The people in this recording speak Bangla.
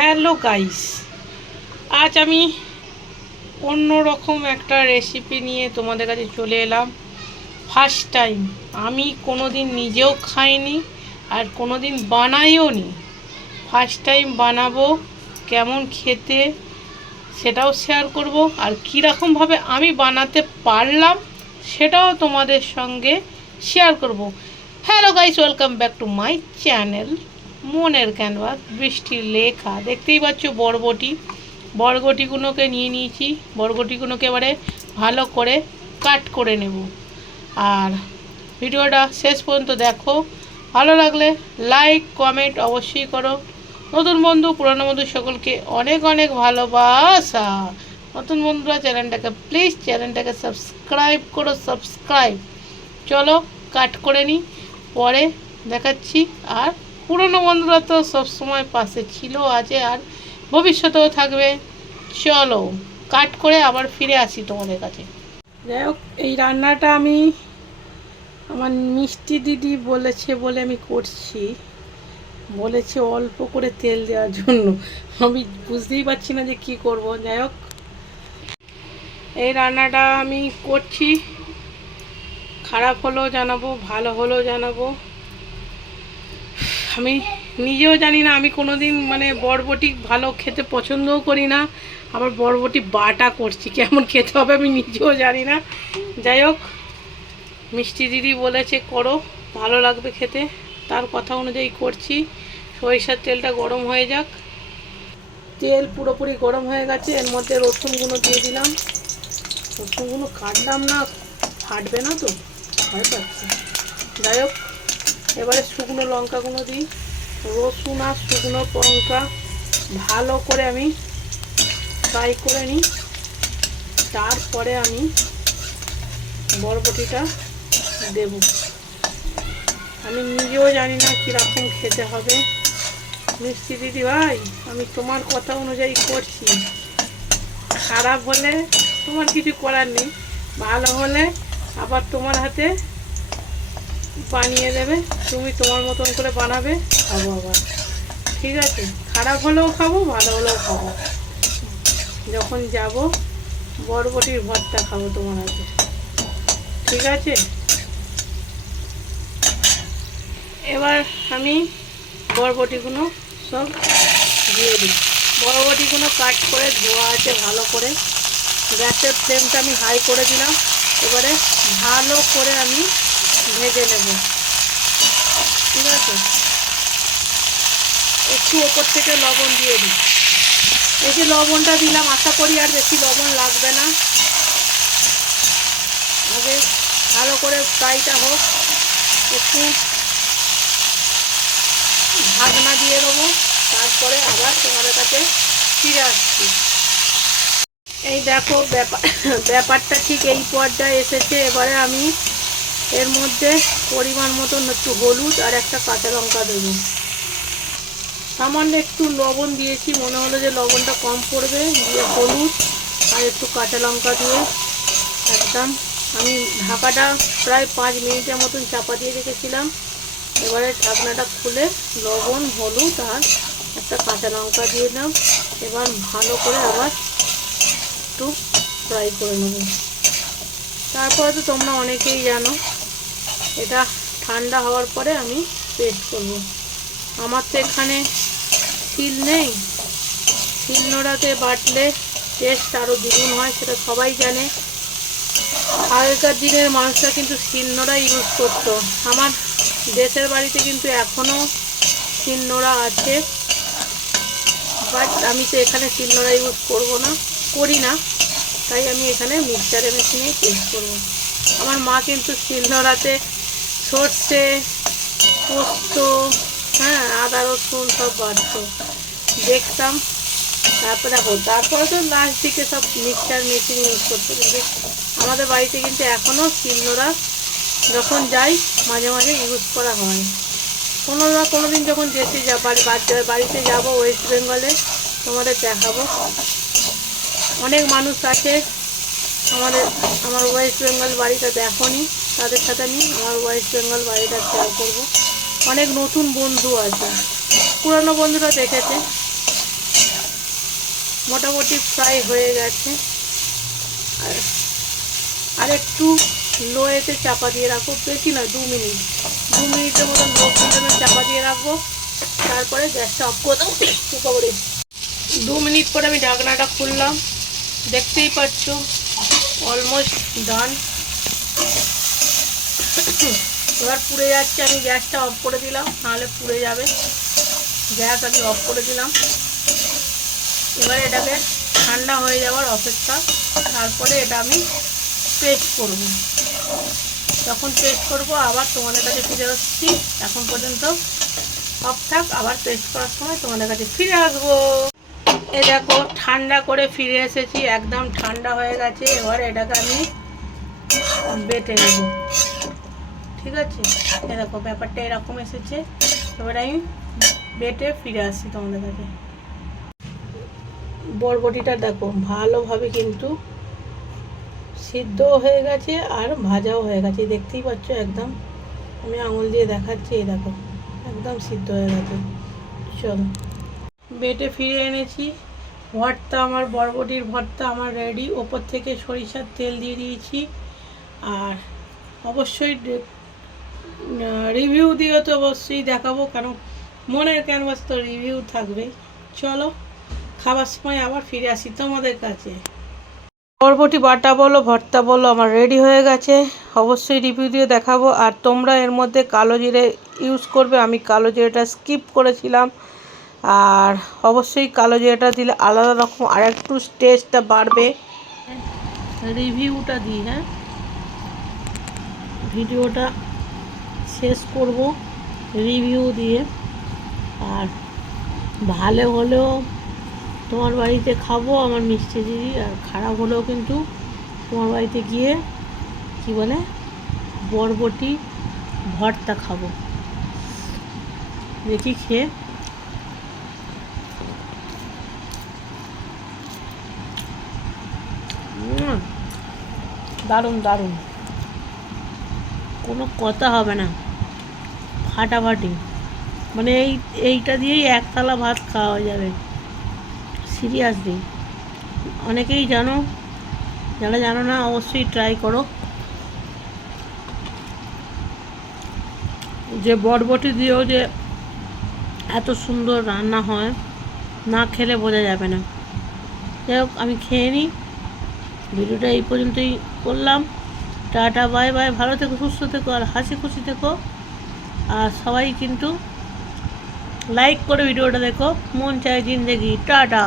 হ্যালো গাইস, আজ আমি অন্য রকম একটা রেসিপি নিয়ে তোমাদের কাছে চলে এলাম। ফার্স্ট টাইম, আমি কোনো দিন নিজেও খাইনি আর কোনো দিন বানাইও নি। ফার্স্ট টাইম বানাবো, কেমন খেতে সেটাও শেয়ার করব, আর কীরকমভাবে আমি বানাতে পারলাম সেটাও তোমাদের সঙ্গে শেয়ার করব। Hello guys, welcome back to my channel মনের ক্যানভাস বৃষ্টির লেখা। দেখতেই পাচ্ছ বরবটিগুলোকে নিয়ে নিয়েছি। বরবটিগুলোকে এবারে ভালো করে কাট করে নেব। আর ভিডিওটা শেষ পর্যন্ত দেখো, ভালো লাগলে লাইক কমেন্ট অবশ্যই করো। নতুন বন্ধু পুরনো বন্ধু সকলকে অনেক অনেক ভালোবাসা। নতুন বন্ধুরা চ্যানেলটাকে সাবস্ক্রাইব করো। চলো কাট করে নিই, পরে দেখাচ্ছি। আর পুরনো বন্ধুরা তো সবসময় পাশে ছিল, আছে, আর ভবিষ্যতেও থাকবে। চলো কাট করে আবার ফিরে আসি তোমাদের কাছে। যাই হোক, এই রান্নাটা আমি আমার মিষ্টি দিদি বলেছে বলে আমি করছি। বলেছে অল্প করে তেল দেওয়ার জন্য, আমি বুঝতেই পারছি না যে কি করব। যাই হোক, এই রান্নাটা আমি করছি। খারাপ হলেও জানাবো, ভালো হলেও জানাবো। আমি নিজেও জানি না, আমি কোনো দিন বরবটি ভালো খেতে পছন্দও করি না, আবার বরবটি বাটা করছি, কেমন খেতে হবে আমি নিজেও জানি না। যাই হোক, মিষ্টি দিদি বলেছে করো, ভালো লাগবে খেতে, তার কথা অনুযায়ী করছি। সরিষার তেলটা গরম হয়ে যাক। তেল পুরোপুরি গরম হয়ে গেছে, এর মধ্যে রসুনগুলো দিয়ে দিলাম। রসুনগুলো কাটলাম না, ফাটবে না তো, ভয় পাচ্ছে। যাই হোক, এবারে শুকনো লঙ্কাগুলো দিই। রসুন আর শুকনো লঙ্কা ভালো করে আমি ফ্রাই করে নিই। তারপরে আমি বরবটিটা দেব। আমি নিজেও জানি না কীরকম খেতে হবে। মিষ্টি দিদি ভাই, আমি তোমার কথা অনুযায়ী করছি। খারাপ হলে তোমার কিছু করার নেই, ভালো হলে আবার তোমার হাতে বানিয়ে দেবে, তুমি তোমার মতন করে বানাবে, খাবো আবার। ঠিক আছে, খারাপ হলেও খাবো, ভালো হলেও খাবো। যখন যাব বরবটির ভর্তা খাবো তোমার হাতে, ঠিক আছে? এবার আমি বরবটিগুলো সব দিয়ে দিই। বরবটিগুলো কাট করে ধোয়া আছে ভালো করে। গ্যাসের ফ্লেমটা আমি হাই করে দিলাম। এবারে ভালো করে আমি ভেজে নেব, ঠিক আছে? একটু ওপর থেকে লবণ দিয়ে দিই। এই যে লবণটা দিলাম, আশা করি আর বেশি লবণ লাগবে না। আগে ভালো করে ফ্রাইটা হোক, একটু ঢাকনা দিয়ে দেবো, তারপরে আবার তোমাদের কাছে ফিরে আসছি। এই দেখো, ব্যাপারটা ঠিক এই পর্যায়ে এসেছে। এবারে আমি এর মধ্যে পরিমাণ মতন একটু হলুদ আর একটা কাঁচা লঙ্কা দেবো। সামান্য একটু লবণ দিয়েছি, মনে হলো যে লবণটা কম পড়বে, দিয়ে হলুদ আর একটু কাঁচা লঙ্কা দিয়ে একদম আমি ঢাকাটা প্রায় 5 মিনিটের মতন চাপা দিয়ে রেখেছিলাম। এবারে ঢাকনাটা খুলে লবণ, হলুদ আর একটা কাঁচা লঙ্কা দিয়ে দিলাম। এবার ভালো করে আবার একটু ফ্রাই করে নেব। তারপরে তো তোমরা অনেকেই জানো, এটা ঠান্ডা হওয়ার পরে আমি পেস্ট করব। আমার তো এখানে শিল নেই, শিলনোড়াতে বাটলে টেস্ট আরও দ্বিগুণ হয়, সেটা সবাই জানে। আগেকার দিনের মানুষরা কিন্তু শিলনোড়া ইউজ করতো। আমার দেশের বাড়িতে কিন্তু এখনও শিলনোড়া আছে, বাট আমি তো এখানে শিলনোড়া ইউজ করি না, তাই আমি এখানে মিক্সচারের মেশিনেই পেস্ট করব। আমার মা কিন্তু শিলনোড়াতে সর্ষে, পোস্ত, আদা রসুন সব বাটতো, দেখতাম। তারপরে তো লাস্ট দিকে সব মিক্সচার মেশিন ইউজ করতো। কিন্তু আমাদের বাড়িতে কিন্তু এখনও শিলনোড়া যখন যাই মাঝে মাঝে ইউজ করা হয়। কোনো দিন যখন দেশে বাড়িতে যাব ওয়েস্ট বেঙ্গলে, তোমাদের দেখাবো। অনেক মানুষ আছে আমার ওয়েস্ট বেঙ্গল বাড়িটা দেখোনি, তাদের সাথে আমি আমার ওয়েস্ট বেঙ্গল বাড়িটা শেয়ার করবো। অনেক নতুন বন্ধু আছে, পুরনো বন্ধুরা দেখেছে। মোটামুটি ফ্রাই হয়ে গেছে। আর একটু লোয়েতে চাপা দিয়ে রাখবো, বেশি নয় 2 মিনিট, 2 মিনিটের মতন লো ফ্লেমে চাপা দিয়ে রাখবো। তারপরে গ্যাসটা অফ করে দেবো। 2 মিনিট পরে আমি ঢাকনাটা খুললাম, দেখতেই পাচ্ছ অলমোস্ট ডান। এবার পুড়ে যাচ্ছে, আমি গ্যাসটা অফ করে দিলাম, নাহলে পুড়ে যাবে। গ্যাস আমি অফ করে দিলাম। এবার এটাকে ঠান্ডা হয়ে যাওয়ার অপেক্ষা, তারপরে এটা আমি পেস্ট করব। যখন পেস্ট করব আবার তোমাদের কাছে ফিরে আসছি। এখন পর্যন্ত অফ থাক, আবার পেস্ট করার সময় তোমাদের কাছে ফিরে আসবো। এই দেখো ঠান্ডা করে ফিরে এসেছি, একদম ঠান্ডা হয়ে গেছে। এবার এটাকে আমি বেটে নেব, ঠিক আছে। এই দেখো ব্যাপারটা এরকম এসেছে। এবার আমি বেটে ফিরে আসছি তোমাদের কাছে। বরবটিটা দেখো ভালোভাবে কিন্তু সিদ্ধ হয়ে গেছে আর ভাজাও হয়ে গেছে, দেখতেই পাচ্ছ। একদম আমি আঙুল দিয়ে দেখাচ্ছি, এই দেখো একদম সিদ্ধ হয়ে গেছে। চলো বেটে ফিরে এনেছি। ভর্তা আমার, বরবটির ভর্তা আমার রেডি। ওপর থেকে সরিষার তেল দিয়ে দিয়েছি। আর অবশ্যই রিভিউ দিও তো, অবশ্যই দেখাবো, কারণ মনের ক্যানভাস তো রিভিউ থাকবে। চলো খাবার সময় আবার ফিরে আসি তোমাদের কাছে। বরবটি বাটা বলো ভর্তা বলো আমার রেডি হয়ে গেছে, অবশ্যই রিভিউ দিয়ে দেখাবো। আর তোমরা এর মধ্যে কালো জিরে ইউজ করবে, আমি কালো জিরেটা স্কিপ করেছিলাম। আর অবশ্যই কালো জিরেটা দিলে আলাদা রকম আর একটু টেস্টটা বাড়বে। রিভিউটা দিই, হ্যাঁ, ভিডিওটা শেষ করব রিভিউ দিয়ে। আর ভালো হলেও তোমার বাড়িতে খাবো আমার মিষ্টি দিদি, আর খারাপ হলেও কিন্তু তোমার বাড়িতে গিয়ে কি বলে বরবটি ভর্তা খাবো। দেখি খেয়ে। দারুণ দারুণ, কোনো কথা হবে না, ফাটাফাটি। মানে এইটা দিয়েই এক থালা ভাত খাওয়া যাবে, সিরিয়াসলি। অনেকেই জানো, যারা জানো না অবশ্যই ট্রাই করো। যে বরবটি দিয়েও যে এত সুন্দর রান্না হয়, না খেলে বোঝা যাবে না। যাই হোক আমি খেয়ে নিই। ভিডিওটা এই পর্যন্তই করলাম। টাটা বাই বাই, ভালো থেকো, সুস্থ থেকো, আর হাসি খুশি থেকো। আর সবাই কিন্তু লাইক করে ভিডিওটা দেখো। মন চায় জিন্দেগি। টাটা।